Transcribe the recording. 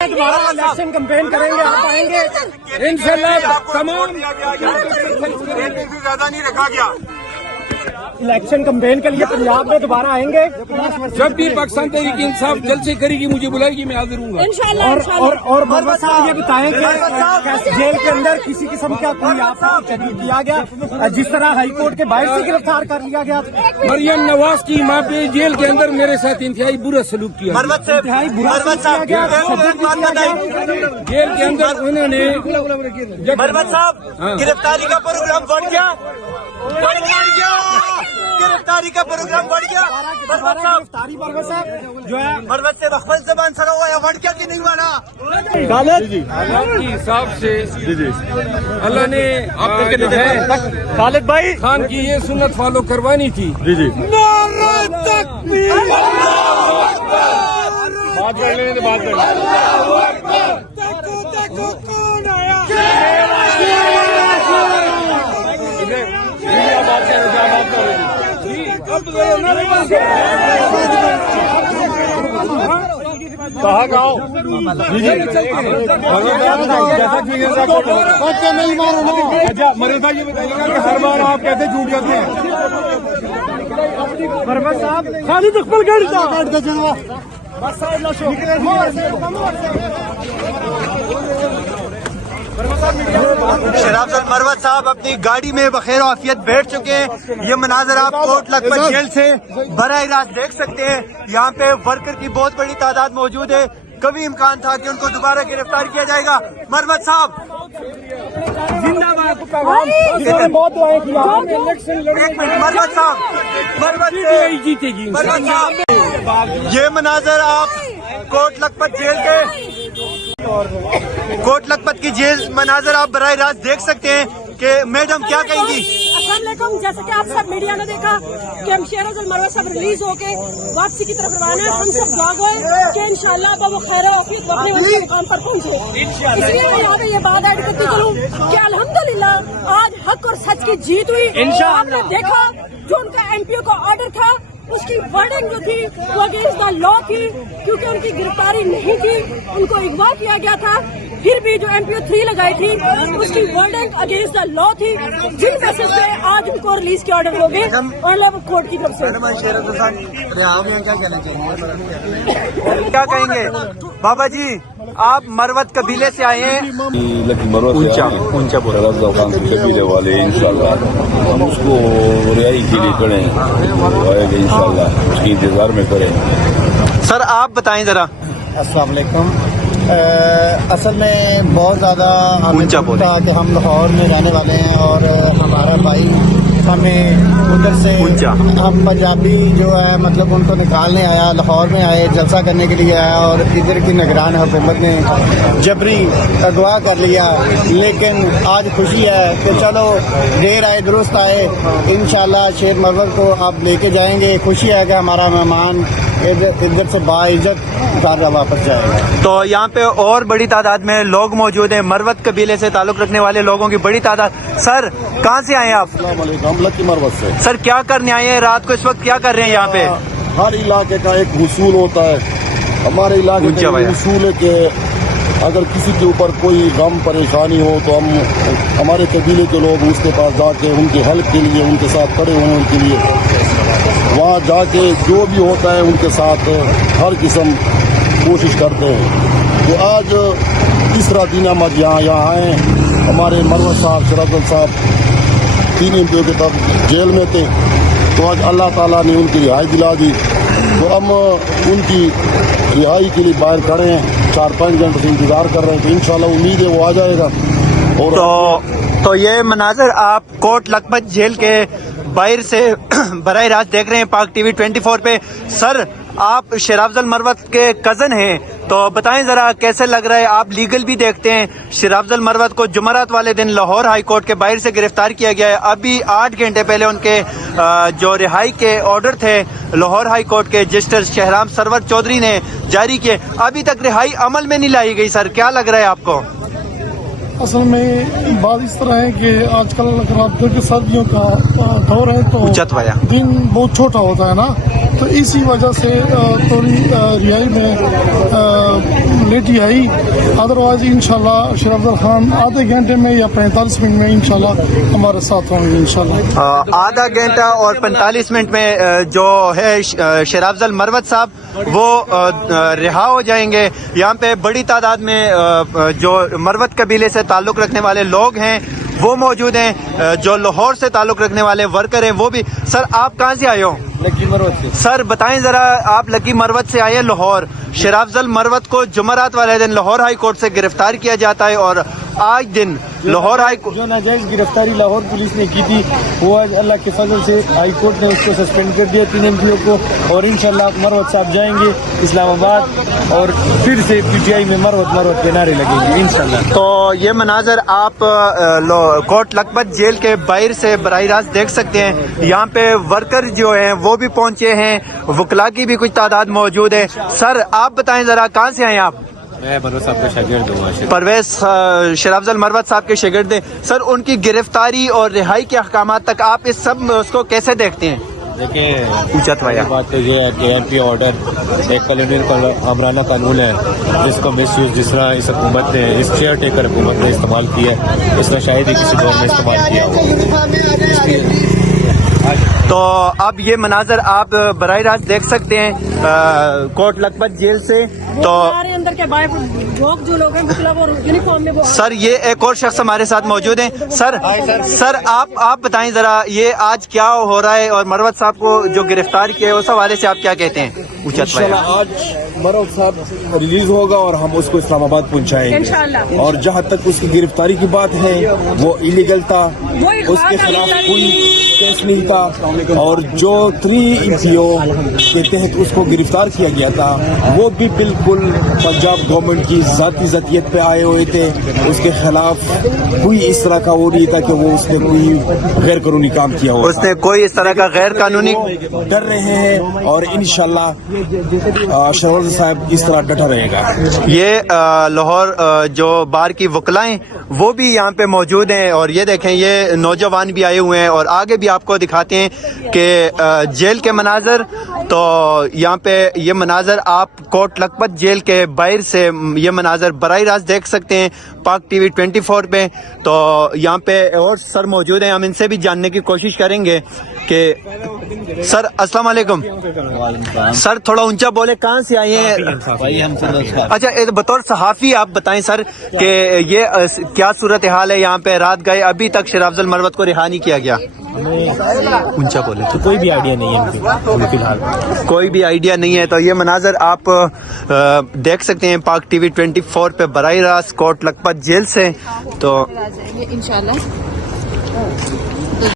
दोबारा election campaign करेंगे, आप आएंगे इंशाल्लाह। तमाम ज्यादा नहीं रखा गया। इलेक्शन कैंपेन के लिए पंजाब में दोबारा आएंगे। जब भी पाकिस्तान तहरीक इंसाफ जलसे करेगी, मुझे बुलाएगी, मैं हाजिर हूँ इंशाल्लाह। और मोहम्मद साहब ये बताएं कि जेल के अंदर किसी किस्म का कोई आपको तशद्दुद किया गया, जिस तरह हाई कोर्ट के बाहर से गिरफ्तार कर लिया गया। मरियम नवाज की माँ पे जेल के अंदर मेरे साथ इंतहाई बुरा सलूक किया, इंतहाई बुरा किया गया, तशद्दुद किया गया जेल के अंदर। उन्होंने मरवत साहब गिरफ्तारी का प्रोग्राम बढ़ गया, गिरफ्तारी का प्रोग्राम बढ़ गया। मरवत साहब जो है मरवत से मखमल जबान सरा हुआ है, बढ़ गया कि नहीं बना? अल्लाह के हिसाब से अल्लाह ने खालिद भाई खान की ये सुन्नत फॉलो करवानी थी। कहा गाँव नहीं मारो। अच्छा मरीदा ये बताइएगा कि हर बार आप कैसे झूठ जाते हैं? परमत साहब खाली दुश्मन काट दे चलवा शराफत मरवत साहब अपनी गाड़ी में बखैर आफियत बैठ चुके हैं। ये मनाजर आप कोट लखपत जेल से बराह रास्त देख सकते हैं। यहाँ पे वर्कर की बहुत बड़ी तादाद मौजूद है। कभी इम्कान था कि उनको दोबारा गिरफ्तार किया जाएगा। मरवत साहब जिंदाबाद, बहुत दुआएं की आपने। एक मिनट, मरवत साहब, मरवत से जीतेगी। मरवत साहब ये मनाजर आप कोट लखपत जेल के कोट लखपत की जेल मनाजर आप बराह रास्त देख सकते हैं कि मैडम क्या कहेंगी? अस्सलामुअलैकुम। जैसे कि आप सब मीडिया ने देखा कि हम शेर अफजल मरवत साहब रिलीज होके वापसी की तरफ रवाना है। हम सब दुआ गए कि इंशाल्लाह अब वो खैर औफियत अपने उनके मुकाम पर पहुंचे। इसलिए मैं यहाँ पे ये बात ऐड करती चलूँ कि अल्हम्दुलिल्लाह आज हक और सच की जीत हुई। आपने देखा जो उनका एमपीओ का ऑर्डर था, उसकी वर्डिंग जो थी वो अगेंस्ट द लॉ थी, क्योंकि उनकी गिरफ्तारी नहीं थी, उनको अगवा किया गया था। फिर भी जो एमपीओ 3 लगाई थी उसकी वर्डिंग अगेंस्ट द लॉ थी, जिन बेसिस पे आज उनको रिलीज के ऑर्डर हो गए ऑनरेबल कोर्ट की तरफ से। क्या कहेंगे बाबा जी? आप मरवत कबीले से आए हैं। ऊंचा कबीले वाले इंशाल्लाह हम उसको रिहाई के लिए खड़े हैं, इंशाल्लाह उसकी इंतजार में करें। सर आप बताएं जरा। अस्सलाम वालेकुम। असल में बहुत ज़्यादा हमें था कि हम लाहौर में रहने वाले हैं और हमारा भाई हमें उधर से हम पंजाबी जो है मतलब उनको निकालने आया, लाहौर में आए, जलसा करने के लिए आया और इधर की निगरान हुकूमत ने जबरी अगवा कर लिया। लेकिन आज खुशी है कि चलो देर आए दुरुस्त आए, इंशाल्लाह शेर मरवत को आप लेके जाएंगे। खुशी है कि हमारा मेहमान इधर से बाइज्जत घर वापस जाएगा। तो यहाँ पे और बड़ी तादाद में लोग मौजूद हैं, मरवत कबीले से ताल्लुक रखने वाले लोगों की बड़ी तादाद। सर कहाँ से आए हैं आप? लकी मरवत से। सर क्या करने आए हैं? रात को इस वक्त क्या कर रहे हैं यहाँ पे? हर इलाके का एक उसूल होता है। हमारे इलाके का उसूल है कि अगर किसी के ऊपर कोई गम परेशानी हो तो हम हमारे कबीले के लोग उसके पास जाके उनकी हेल्प के लिए उनके साथ खड़े होने के लिए वहाँ जाके जो भी होता है उनके साथ हर किस्म कोशिश करते हैं। तो आज तीसरा दिन हम आज यहाँ आए। हमारे मरवत साहब शराफत साहब 3 एमपीओ के तब जेल में थे, तो आज अल्लाह ताला ने उनकी रिहाई दिला दी। तो हम उनकी रिहाई के लिए बाहर खड़े हैं, 4-5 घंटे से इंतजार कर रहे हैं। तो इंशाल्लाह उम्मीद है वो आ जाएगा। और तो ये मनाजर आप कोट लखपत जेल के बाहर से बराह रास्त देख रहे हैं पाक टीवी 24 पे। सर आप शेर अफजल मरवत के कज़न हैं, तो बताएं जरा कैसे लग रहा है? आप लीगल भी देखते हैं। शेर अफजल मरवत को जुमेरात वाले दिन लाहौर हाई कोर्ट के बाहर से गिरफ्तार किया गया है। अभी 8 घंटे पहले उनके जो रिहाई के ऑर्डर थे लाहौर हाई कोर्ट के जस्टिस शहराम सरवर चौधरी ने जारी किए, अभी तक रिहाई अमल में नहीं लाई गई। सर क्या लग रहा है आपको? असल में बात इस तरह है कि आजकल अगर आप देखिए सर्दियों का दौर है तो दिन बहुत छोटा होता है ना, तो इसी वजह से थोड़ी रिहाई में लेटी आई। अदरवाइज इंशाल्लाह शेर अफजल खान आधे घंटे में या 45 मिनट में इंशाल्लाह हमारे साथ होंगे इंशाल्लाह। आधा घंटा और 45 मिनट में जो है शेर अफजल मरवत साहब वो रिहा हो जाएंगे। यहाँ पे बड़ी तादाद में जो मरवत कबीले से ताल्लुक़ रखने वाले लोग हैं वो मौजूद हैं, जो लाहौर से ताल्लुक़ रखने वाले वर्कर हैं वो भी। सर आप कहाँ से आए हो? लकी मरवत से। सर बताएं ज़रा, आप लकी मरवत से आए लाहौर। शेर अफजल मरवत को जुमेरात वाले दिन लाहौर हाई कोर्ट से गिरफ्तार किया जाता है और आज दिन लाहौर हाई कोर्ट जो नाजायज गिरफ्तारी लाहौर पुलिस ने की थी वो आज अल्लाह के फजल से हाई कोर्ट ने उसको सस्पेंड कर दिया 3 एमपीओ को, और इंशाल्लाह मरवत साहब जाएंगे इस्लामाबाद और फिर से पीटीआई में मरवत के नारे लगेंगे इंशाल्लाह। तो ये मनाजर आप कोट लखपत जेल के बाहर से बराह रास्त देख सकते हैं। यहाँ पे वर्कर जो हैं वो भी पहुंचे हैं, वकला की भी कुछ तादाद मौजूद है। सर आप बताएं ज़रा, कहाँ से आए आप? मैं परवेज साहब का शागिर्द हूँ। परवेज शेर अफजल मरवत साहब के शागिर्द हैं। सर उनकी गिरफ्तारी और रिहाई के अहकामात तक आप इस सब उसको कैसे देखते हैं? देखिए उचत भैया, बात तो ये है कि एमपी ऑर्डर एक कॉलोनियल अमराना कानून है जिसको मिसयूज जिस तरह इस हुकूमत ने, इस चेयर टेकर हुकूमत ने इस्तेमाल किया है, इस तरह शायद ही किसी दौर में इस्तेमाल किया हो। तो अब ये मनाजर आप बराह रास्त देख सकते हैं कोट लखपत जेल से। तो हमारे अंदर के बाहर लोग जो लोग हैं मतलब और यूनिफॉर्म में वो सर ये एक और शख्स हमारे साथ मौजूद हैं। सर आप बताएं जरा, ये आज क्या हो रहा है और मरवत साहब को जो गिरफ्तार किया है उस हवाले से आप क्या कहते हैं? इंशाल्लाह आज मरवत साहब रिलीज होगा और हम उसको इस्लामाबाद पहुंचाएंगे इंशाल्लाह। और जहां तक उसकी गिरफ्तारी की बात है वो इलीगल था, उसके खिलाफ कोई केस नहीं था, और जो 3 एमपीओ के तहत उसको गिरफ्तार किया गया था वो भी बिल्कुल पंजाब गवर्नमेंट की जाती ज़तियत पे आए हुए थे। उसके खिलाफ कोई इस तरह का वो नहीं था कि वो उसने कोई गैर कानूनी काम किया हो, उसने कोई इस तरह का गैर कानूनी डर रहे हैं और इंशाल्लाह शहबाज साहब इस तरह डटा रहेगा। ये लाहौर जो बार की वकलाएं वो भी यहाँ पे मौजूद हैं और ये देखें ये नौजवान भी आए हुए हैं और आगे भी आपको दिखाते हैं कि जेल के मनाजर। तो यहाँ पे ये मनाजर आप कोट लखपत जेल के बाहर से ये मनाजर बराह रास्त देख सकते हैं पाक टीवी 24 पे। तो यहाँ पे और सर मौजूद हैं, हम इनसे भी जानने की कोशिश करेंगे कि सर अस्सलाम वालेकुम। सर थोड़ा ऊंचा बोले, कहाँ से आए हैं? अच्छा, बतौर सहाफ़ी आप बताएं सर कि ये क्या सूरत हाल है यहाँ पे? रात गए अभी तक शेर अफजल मरवत को रिहा नहीं किया गया। ऊंचा बोले तो कोई भी आइडिया नहीं है फिलहाल, कोई भी आइडिया नहीं है। तो ये मनाजर आप देख सकते हैं पाक टीवी 24 पे बराह रास्त कोट लखपत जेल से। तो इंशाल्लाह